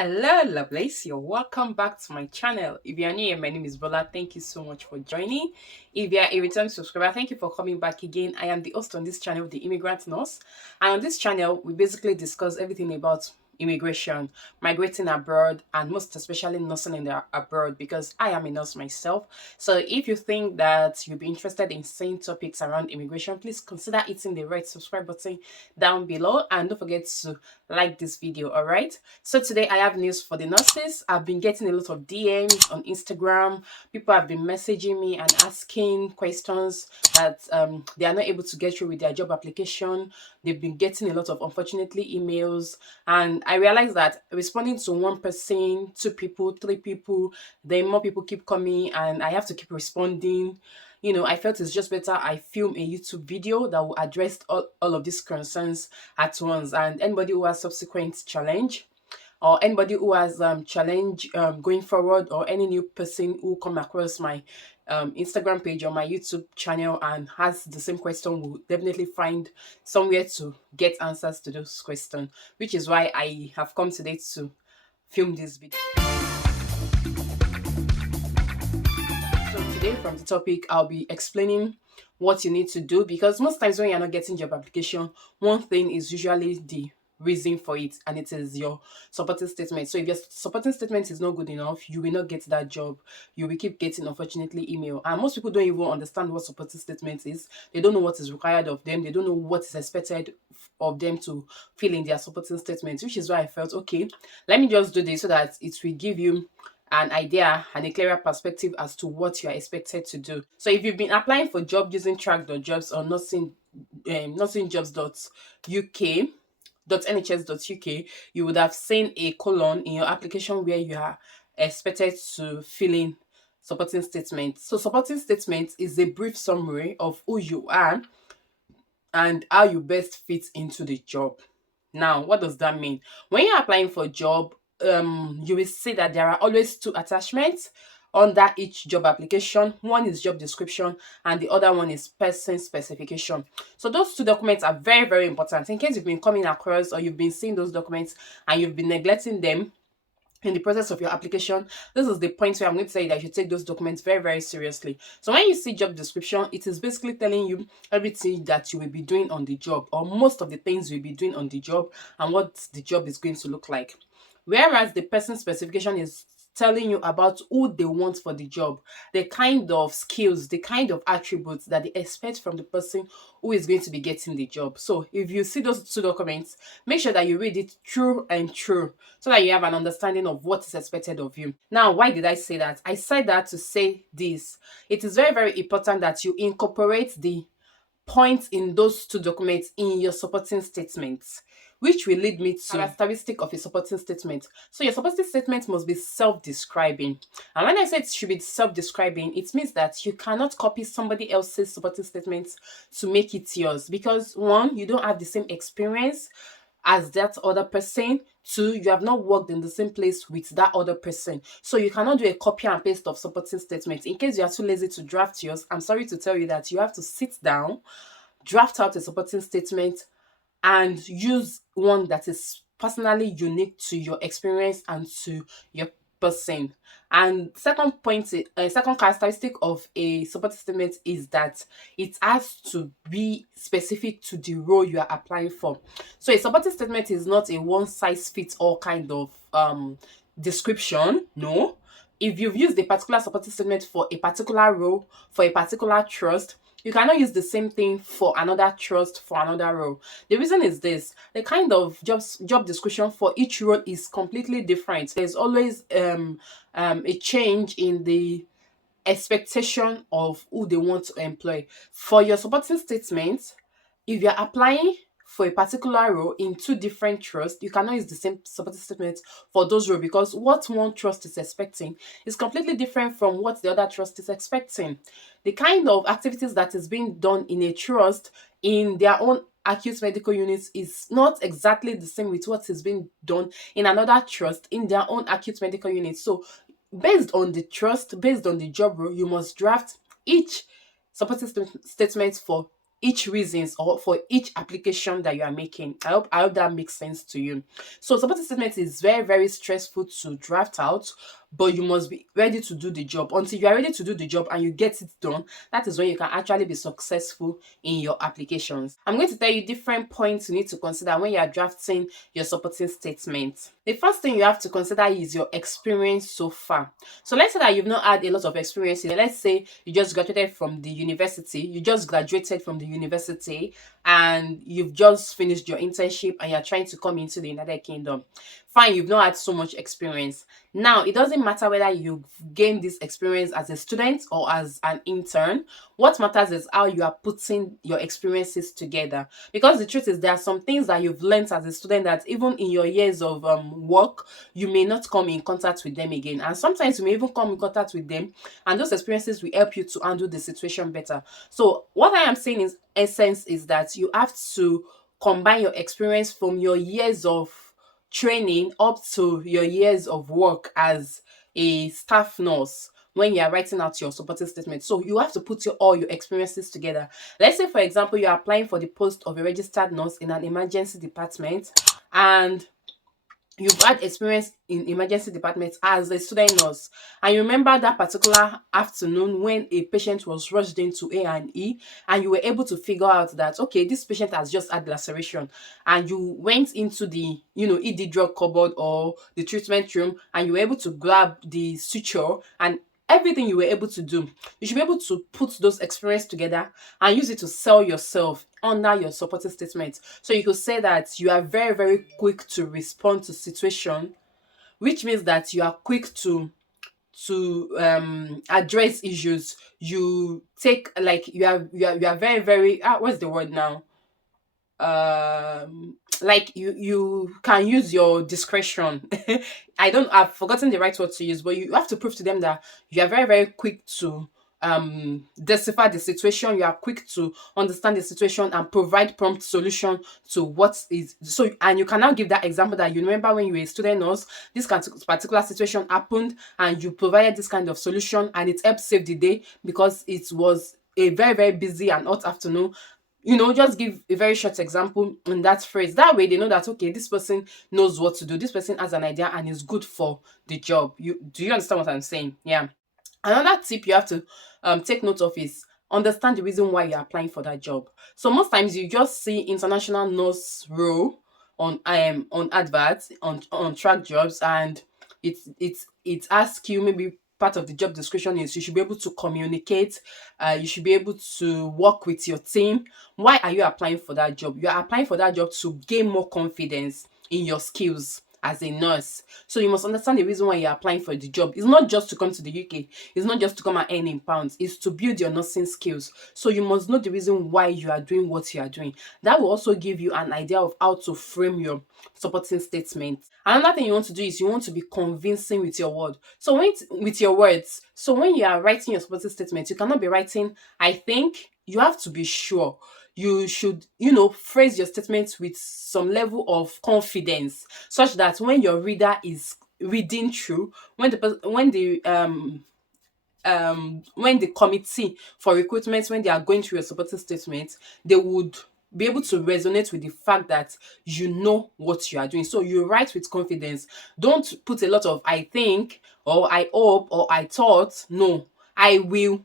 Hello, lovelies. You're welcome back to my channel. If you're new here, my name is Bola. Thank you so much for joining. If you're a return subscriber, thank you for coming back again. I am the host on this channel, The Immigrant Nurse. And on this channel, we basically discuss everything about immigration, migrating abroad, and most especially nursing in the abroad because I am a nurse myself. So if you think that you'll be interested in seeing topics around immigration, please consider hitting the red subscribe button down below and don't forget to like this video, all right? So today I have news for the nurses. I've been getting a lot of DMs on Instagram. People have been messaging me and asking questions that they are not able to get through with their job application. They've been getting a lot of, unfortunately, emails. And I realized that responding to one person, two people, three people, then more people keep coming and I have to keep responding. I felt it's just better I film a YouTube video that will address all of these concerns at once. And anybody who has subsequent challenge or anybody who has challenge going forward, or any new person who come across my Instagram page or my YouTube channel and has the same question, will definitely find somewhere to get answers to those questions, which is why I have come today to film this video. So today from the topic, I'll be explaining what you need to do, because most times when you're not getting job application, one thing is usually the reason for it, and it is your supporting statement. So if your supporting statement is not good enough, you will not get that job. You will keep getting, unfortunately, email, and most people don't even understand what supporting statement is. They don't know what is required of them. They don't know what is expected of them to fill in their supporting statement, which is why I felt, okay, let me just do this so that it will give you an idea and a clearer perspective as to what you are expected to do. So if you've been applying for job using track.jobs or nursingjobs.uk .nhs.uk, you would have seen a colon in your application where you are expected to fill in supporting statement. So supporting statement is a brief summary of who you are and how you best fit into the job. Now, what does that mean? When you're applying for a job, you will see that there are always two attachments under each job application. One is job description and the other one is person specification. So those two documents are very, very important. In case you've been coming across or you've been seeing those documents and you've been neglecting them in the process of your application, this is the point where I'm going to say that you should take those documents very, very seriously. So when you see job description, it is basically telling you everything that you will be doing on the job, or most of the things you'll be doing on the job, and what the job is going to look like. Whereas the person specification is telling you about who they want for the job, the kind of skills, the kind of attributes that they expect from the person who is going to be getting the job. So if you see those two documents, make sure that you read it through and through so that you have an understanding of what is expected of you. Now, why did I say that? I said that to say this. It is very, very important that you incorporate the points in those two documents in your supporting statements, which will lead me to characteristic of a supporting statement. So your supporting statement must be self-describing. And when I say it should be self-describing, it means that you cannot copy somebody else's supporting statements to make it yours, because one, you don't have the same experience as that other person. Two, you have not worked in the same place with that other person. So you cannot do a copy and paste of supporting statements. In case you are too lazy to draft yours, I'm sorry to tell you that you have to sit down, draft out a supporting statement, and use one that is personally unique to your experience and to your person. And second characteristic of a supporting statement is that it has to be specific to the role you are applying for. So a supporting statement is not a one size fits all kind of description. No. If you've used a particular supporting statement for a particular role, for a particular trust, you cannot use the same thing for another trust, for another role. The reason is this: the kind of job description for each role is completely different. There's always a change in the expectation of who they want to employ. For your supporting statement, if you're applying for a particular role in two different trusts, you cannot use the same supporting statement for those roles, because what one trust is expecting is completely different from what the other trust is expecting. The kind of activities that is being done in a trust in their own acute medical units is not exactly the same with what is being done in another trust in their own acute medical unit. So based on the trust, based on the job role, you must draft each supporting statement for each reasons or for each application that you are making. I hope that makes sense to you. So supporting statement is very, very stressful to draft out, but you must be ready to do the job. Until you are ready to do the job and you get it done, that is when you can actually be successful in your applications. I'm going to tell you different points you need to consider when you are drafting your supporting statement. The first thing you have to consider is your experience so far. So let's say that you've not had a lot of experience. Let's say you just graduated from the university, and you've just finished your internship and you're trying to come into the United Kingdom. Fine, you've not had so much experience. Now, it doesn't matter whether you've gained this experience as a student or as an intern. What matters is how you are putting your experiences together. Because the truth is, there are some things that you've learned as a student that even in your years of work, you may not come in contact with them again. And sometimes you may even come in contact with them, and those experiences will help you to handle the situation better. So, what I am saying in essence is that you have to combine your experience from your years of training up to your years of work as a staff nurse when you are writing out your supporting statement. So you have to put all your experiences together. Let's say, for example, you are applying for the post of a registered nurse in an emergency department, and you've had experience in emergency department as a student nurse, and you remember that particular afternoon when a patient was rushed into A&E, and you were able to figure out that, okay, this patient has just had laceration, and you went into the ED drug cupboard or the treatment room, and you were able to grab the suture and everything you were able to do. You should be able to put those experience together and use it to sell yourself under your supporting statement. So you could say that you are very, very quick to respond to situation, which means that you are quick to address issues. You take, like, you are very, very what's the word now? Like, you can use your discretion. I've forgotten the right word to use, but you have to prove to them that you are very, very quick to decipher the situation. You are quick to understand the situation and provide prompt solution to what is so. And you can now give that example that you remember when you were a student nurse, particular situation happened and you provided this kind of solution, and it helped save the day because it was a very, very busy and hot afternoon. Just give a very short example in that phrase. That way they know that, okay, this person knows what to do, this person has an idea and is good for the job. Do you understand what I'm saying? Yeah. Another tip you have to take note of is understand the reason why you're applying for that job. So most times you just see international nurse role on adverts on track jobs, and it asks you, maybe part of the job description is you should be able to communicate, you should be able to work with your team. Why are you applying for that job? You are applying for that job to gain more confidence in your skills as a nurse. So you must understand the reason why you're applying for the job. It's not just to come to the UK. It's not just to come and earn in pounds. It's to build your nursing skills. So you must know the reason why you are doing what you are doing. That will also give you an idea of how to frame your supporting statement. Another thing you want to do is you want to be convincing with your word. So with your words. So when you are writing your supporting statement, you cannot be writing, I think. You have to be sure. You should, phrase your statements with some level of confidence, such that when your reader is reading through, when the committee for recruitment, when they are going through your supporting statement, they would be able to resonate with the fact that you know what you are doing. So you write with confidence. Don't put a lot of I think or I hope or I thought. No, I will.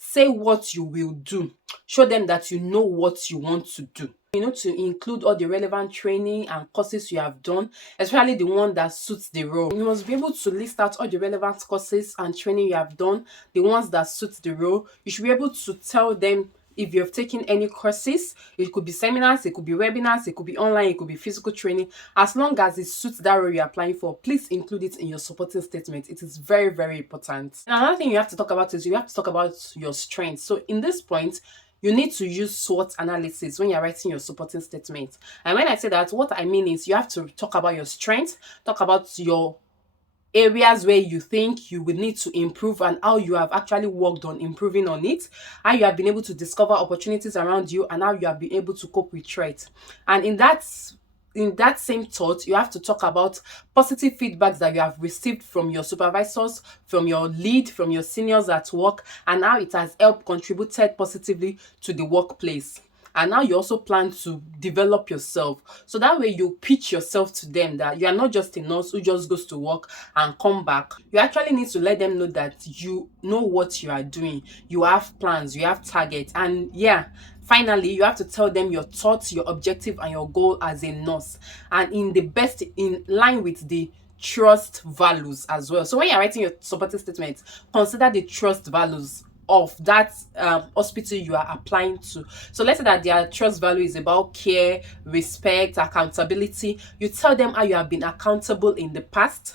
Say what you will do. Show them that you know what you want to do. To include all the relevant training and courses you have done, especially the one that suits the role. You must be able to list out all the relevant courses and training you have done, the ones that suit the role. You should be able to tell them if you have taken any courses. It could be seminars, it could be webinars, it could be online, it could be physical training. As long as it suits that role you're applying for, please include it in your supporting statement. It is very, very important. And another thing you have to talk about is you have to talk about your strengths. So in this point, you need to use SWOT analysis when you're writing your supporting statement. And when I say that, what I mean is you have to talk about your strengths, talk about your areas where you think you will need to improve and how you have actually worked on improving on it, how you have been able to discover opportunities around you, and how you have been able to cope with threats. And in that same thought, you have to talk about positive feedbacks that you have received from your supervisors, from your lead, from your seniors at work, and how it has helped contributed positively to the workplace. and now you also plan to develop yourself. So that way you pitch yourself to them that you are not just a nurse who just goes to work and come back. You actually need to let them know that you know what you are doing, you have plans, you have targets, and yeah, finally you have to tell them your thoughts, your objective, and your goal as a nurse, and in line with the trust values as well. So when you're writing your supporting statement, consider the trust values of that hospital you are applying to. So let's say that their trust value is about care, respect, accountability. You tell them how you have been accountable in the past.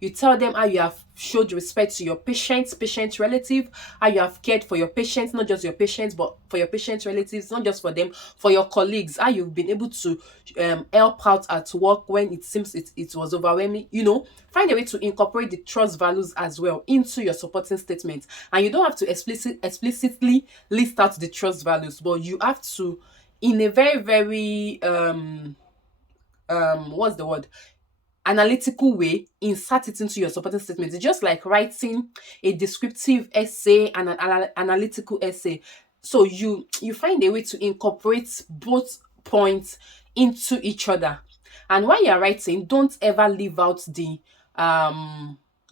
You tell them how you have showed respect to your patients, patient relative, how you have cared for your patients, not just your patients, but for your patient relatives, not just for them, for your colleagues, how you've been able to help out at work when it seems it was overwhelming. You know, find a way to incorporate the trust values as well into your supporting statement. And you don't have to explicitly list out the trust values, but you have to, in a very, very what's the word, analytical way, insert it into your supporting statement. It's just like writing a descriptive essay and an analytical essay. So you find a way to incorporate both points into each other. And while you're writing, don't ever leave out the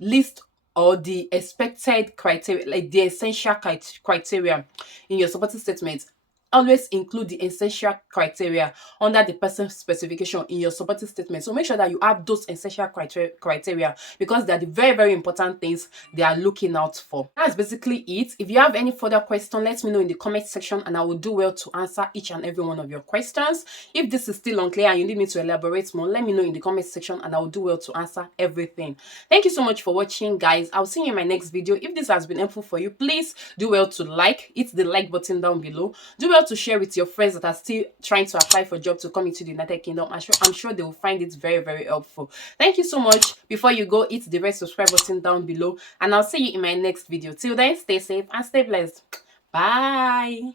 list or the expected criteria, like the essential criteria in your supporting statement. Always include the essential criteria under the person specification in your supporting statement. So make sure that you have those essential criteria, because they are the very, very important things they are looking out for. That's basically it. If you have any further question, let me know in the comment section and I will do well to answer each and every one of your questions. If this is still unclear and you need me to elaborate more, let me know in the comment section and I will do well to answer everything. Thank you so much for watching, guys. I'll see you in my next video. If this has been helpful for you, please do well to hit the like button down below. Do well to share with your friends that are still trying to apply for a job to come into the United Kingdom. I'm sure they will find it very, very helpful. Thank you so much. Before you go, hit the red subscribe button down below and I'll see you in my next video. Till then, stay safe and stay blessed. Bye.